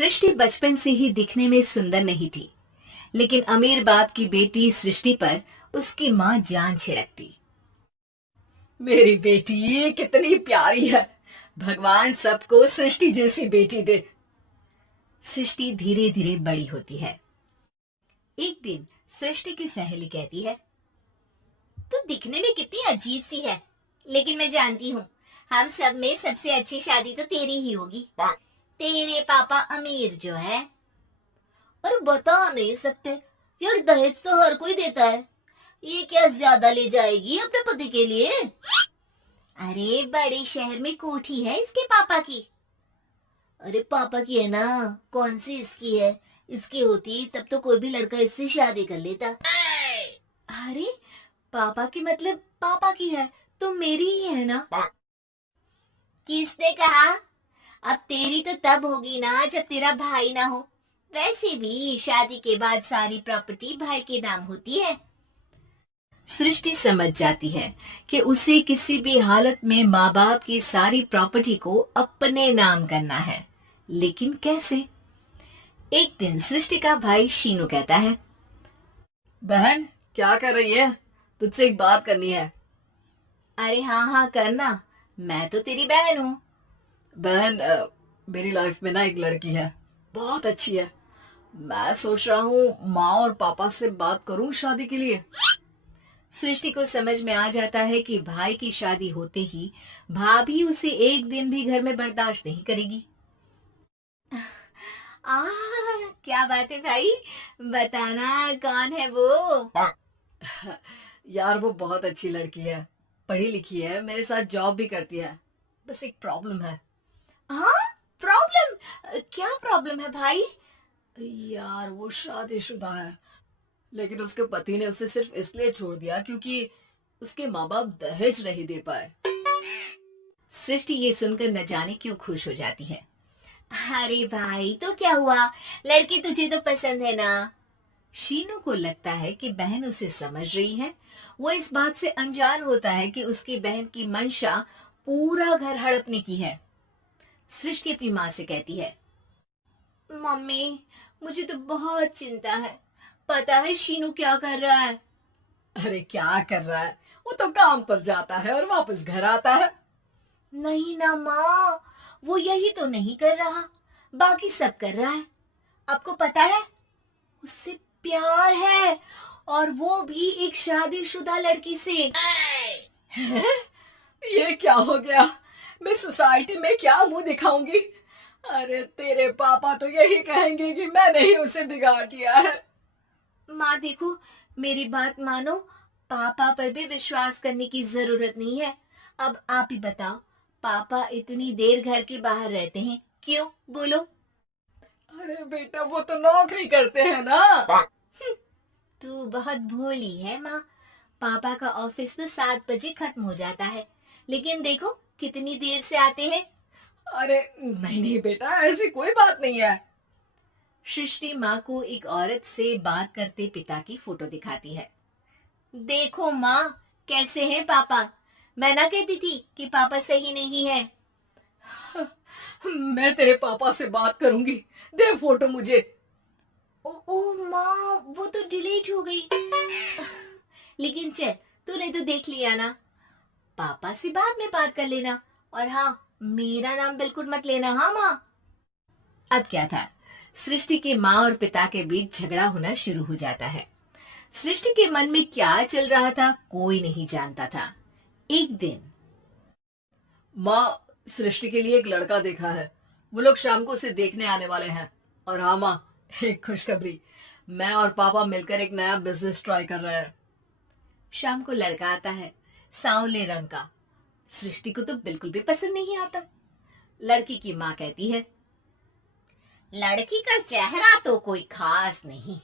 सृष्टि बचपन से ही दिखने में सुंदर नहीं थी, लेकिन अमीर बाप की बेटी सृष्टि पर उसकी माँ जान छिड़कती। मेरी बेटी कितनी प्यारी है, भगवान सबको सृष्टि जैसी बेटी दे। सृष्टि धीरे धीरे बड़ी होती है। एक दिन सृष्टि की सहेली कहती है, तू दिखने में कितनी अजीब सी है, लेकिन मैं जानती हूँ हम सब में सबसे अच्छी शादी तो तेरी ही होगी। तेरे पापा अमीर जो है। और बता नहीं सकते यार, दहेज तो हर कोई देता है, ये क्या ज्यादा ले जाएगी अपने पति के लिए? अरे बड़े शहर में कोठी है इसके पापा की। अरे पापा की है ना, कौन सी इसकी है? इसकी होती तब तो कोई भी लड़का इससे शादी कर लेता। अरे पापा की मतलब पापा की है तो मेरी ही है ना? किसने कहा? अब तेरी तो तब होगी ना जब तेरा भाई ना हो। वैसे भी शादी के बाद सारी प्रॉपर्टी भाई के नाम होती है। सृष्टि समझ जाती है कि उसे किसी भी हालत में माँ बाप की सारी प्रॉपर्टी को अपने नाम करना है, लेकिन कैसे? एक दिन सृष्टि का भाई शीनू कहता है, बहन क्या कर रही है? तुझसे एक बात करनी है। अरे हाँ हाँ करना, मैं तो तेरी बहन हूँ। बहन मेरी लाइफ में ना एक लड़की है, बहुत अच्छी है। मैं सोच रहा हूँ माँ और पापा से बात करूँ शादी के लिए। सृष्टि को समझ में आ जाता है कि भाई की शादी होते ही भाभी उसे एक दिन भी घर में बर्दाश्त नहीं करेगी। क्या बात है भाई, बताना कौन है वो? यार वो बहुत अच्छी लड़की है, पढ़ी लिखी है, मेरे साथ जॉब भी करती है। बस एक प्रॉब्लम है। हाँ प्रॉब्लम? क्या प्रॉब्लम है भाई? यार वो शादीशुदा है, लेकिन उसके पति ने उसे सिर्फ इसलिए छोड़ दिया क्योंकि उसके माँ बाप दहेज नहीं दे पाए। सृष्टि ये सुनकर न जाने क्यों खुश हो जाती है। अरे भाई तो क्या हुआ, लड़की तुझे तो पसंद है ना? शीनू को लगता है कि बहन उसे समझ रही है। वो इस बात से अनजान होता है कि उसकी बहन की मंशा पूरा घर हड़पने की है। सृष्टि अपनी माँ से कहती है, मम्मी मुझे तो बहुत चिंता है, पता है शीनू क्या कर रहा है? अरे क्या कर रहा है, वो तो काम पर जाता है और वापस घर आता है। नहीं ना माँ, वो यही तो नहीं कर रहा, बाकी सब कर रहा है। आपको पता है उससे प्यार है, और वो भी एक शादीशुदा लड़की से। है? ये क्या हो गया? मैं सोसाइटी में क्या मुंह दिखाऊंगी? अरे तेरे पापा तो यही कहेंगे कि मैंने ही उसे बिगाड़ दिया है। माँ देखो, मेरी बात मानो, पापा पर भी विश्वास करने की जरूरत नहीं है। अब आप ही बताओ, पापा इतनी देर घर के बाहर रहते हैं क्यों, बोलो? अरे बेटा वो तो नौकरी करते हैं ना। तू बहुत भोली है माँ। पापा का ऑफिस तो 7 बजे खत्म हो जाता है, लेकिन देखो कितनी देर से आते हैं। अरे नहीं नहीं बेटा, ऐसी कोई बात नहीं है। सृष्टि माँ को एक औरत से बात करते पिता की फोटो दिखाती है। देखो माँ कैसे हैं पापा, मैं ना कहती थी कि पापा सही नहीं है। मैं तेरे पापा से बात करूंगी, दे फोटो मुझे। ओ माँ, वो तो डिलीट हो गई। लेकिन चल, तूने तो देख लिया ना, पापा से बाद में बात कर लेना। और हाँ, मेरा नाम बिल्कुल मत लेना, हाँ माँ? अब क्या था, सृष्टि के माँ और पिता के बीच झगड़ा होना शुरू हो जाता है। सृष्टि के मन में क्या चल रहा था कोई नहीं जानता था। एक दिन, माँ सृष्टि के लिए एक लड़का देखा है, वो लोग शाम को उसे देखने आने वाले हैं। और हाँ माँ, एक खुशखबरी, मैं और पापा मिलकर एक नया बिजनेस ट्राई कर रहे हैं। शाम को लड़का आता है, सांवले रंग का। सृष्टि को तो बिल्कुल भी पसंद नहीं आता। लड़की की माँ कहती है, लड़की का चेहरा तो कोई खास नहीं,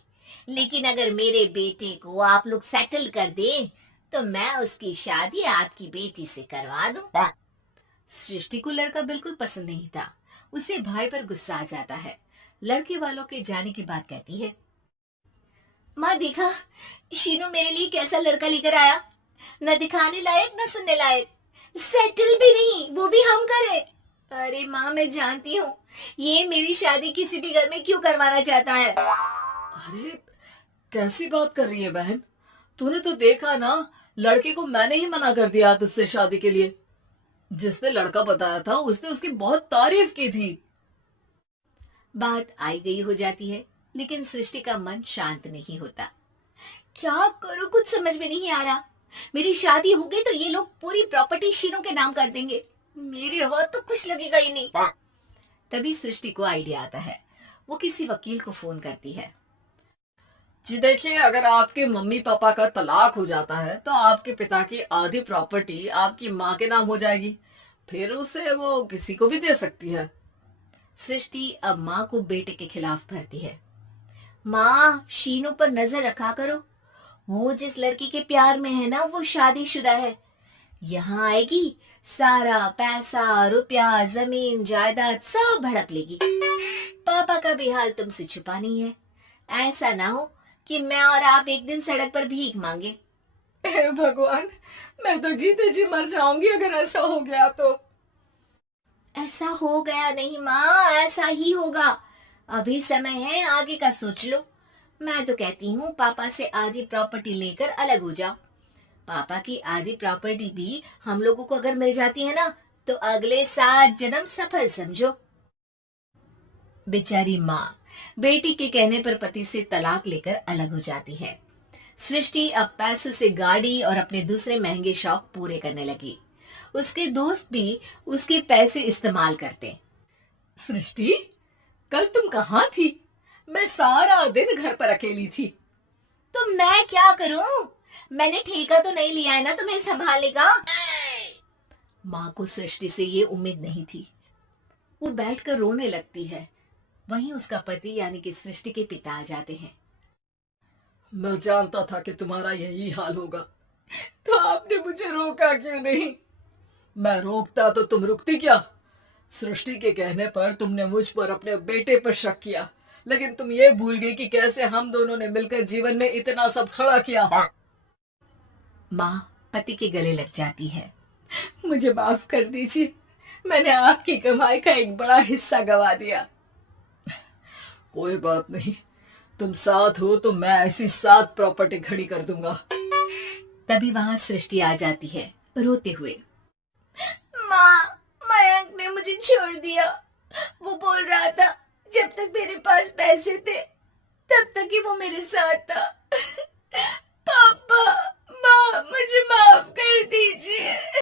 लेकिन अगर मेरे बेटे को आप लोग सेटल कर दें तो मैं उसकी शादी आपकी बेटी से करवा दूं। सृष्टि को लड़का बिल्कुल पसंद नहीं था। उसे भाई पर गुस्सा आ जाता है। लड़के वालों के जाने की बात कहती है, माँ देखा, शीनू मेरे लिए कैसा लड़का लेकर आया, न दिखाने लायक न सुनने लायक, सेटल भी नहीं, वो भी हम करें। अरे माँ, मैं जानती हूँ ये मेरी शादी किसी भी घर में क्यों करवाना चाहता है। अरे कैसी बात कर रही है बहन, तूने तो देखा ना, लड़के को मैंने ही मना कर दिया तुझसे शादी के लिए। जिसने लड़का बताया था उसने उसकी बहुत तारीफ की थी। बात आई गई हो जाती है, लेकिन सृष्टि का मन शांत नहीं होता। क्या करूँ, कुछ समझ में नहीं आ रहा। मेरी शादी हो गई तो ये लोग पूरी प्रॉपर्टी शीनू के नाम कर देंगे, मेरे हाथ तो कुछ लगेगा ही नहीं। तभी सृष्टि को आइडिया आता है। वो किसी वकील को फोन करती है। जी देखिए, अगर आपके मम्मी पापा का तलाक हो जाता है तो आपके पिता की आधी प्रॉपर्टी आपकी माँ के नाम हो जाएगी, फिर उसे वो किसी को भी दे सकती है। सृष्टि अब माँ को बेटे के खिलाफ भरती है। माँ, शीनू पर नजर रखा करो। वो जिस लड़की के प्यार में है ना, वो शादीशुदा है। यहाँ आएगी, सारा पैसा, रुपया, जमीन, जायदाद सब भड़क लेगी। पापा का भी हाल तुमसे छुपा नहीं है। ऐसा ना हो कि मैं और आप एक दिन सड़क पर भीख मांगे। हे भगवान, मैं तो जीते जी मर जाऊंगी अगर ऐसा हो गया तो। ऐसा हो गया नहीं माँ, ऐसा ही होगा। अभी समय है, आगे का सोच लो। मैं तो कहती हूँ पापा से आधी प्रॉपर्टी लेकर अलग हो जाओ। पापा की आधी प्रॉपर्टी भी हम लोगों को अगर मिल जाती है ना, तो अगले 7 जन्म सफल समझो। बेचारी माँ बेटी के कहने पर पति से तलाक लेकर अलग हो जाती है। सृष्टि अब पैसों से गाड़ी और अपने दूसरे महंगे शौक पूरे करने लगी। उसके दोस्त भी उसके पैसे इस्तेमाल करते। सृष्टि, कल तुम कहाँ थी? मैं सारा दिन घर पर अकेली थी। तो मैं क्या करूं? मैंने ठेका तो नहीं लिया है ना तुम्हें संभालने का। माँ को सृष्टि से ये उम्मीद नहीं थी। वो बैठकर रोने लगती है। वहीं उसका पति यानी कि सृष्टि के पिता आ जाते हैं। मैं जानता था कि तुम्हारा यही हाल होगा, तो आपने मुझे रोका क्यों नहीं? मैं रोकता तो तुम रुकती क्या? सृष्टि के कहने पर तुमने मुझ पर, अपने बेटे पर शक किया, लेकिन तुम ये भूल गई कि कैसे हम दोनों ने मिलकर जीवन में इतना सब खड़ा किया। माँ पति के गले लग जाती है। मुझे माफ कर दीजिए, मैंने आपकी कमाई का एक बड़ा हिस्सा गवा दिया। कोई बात नहीं, तुम साथ हो तो मैं ऐसी 7 प्रॉपर्टी खड़ी कर दूंगा। तभी वहां सृष्टि आ जाती है रोते हुए। माँ, मयंक ने मुझे छोड़ दिया। वो बोल रहा था जब तक मेरे पास पैसे थे तब तक ही वो मेरे साथ था,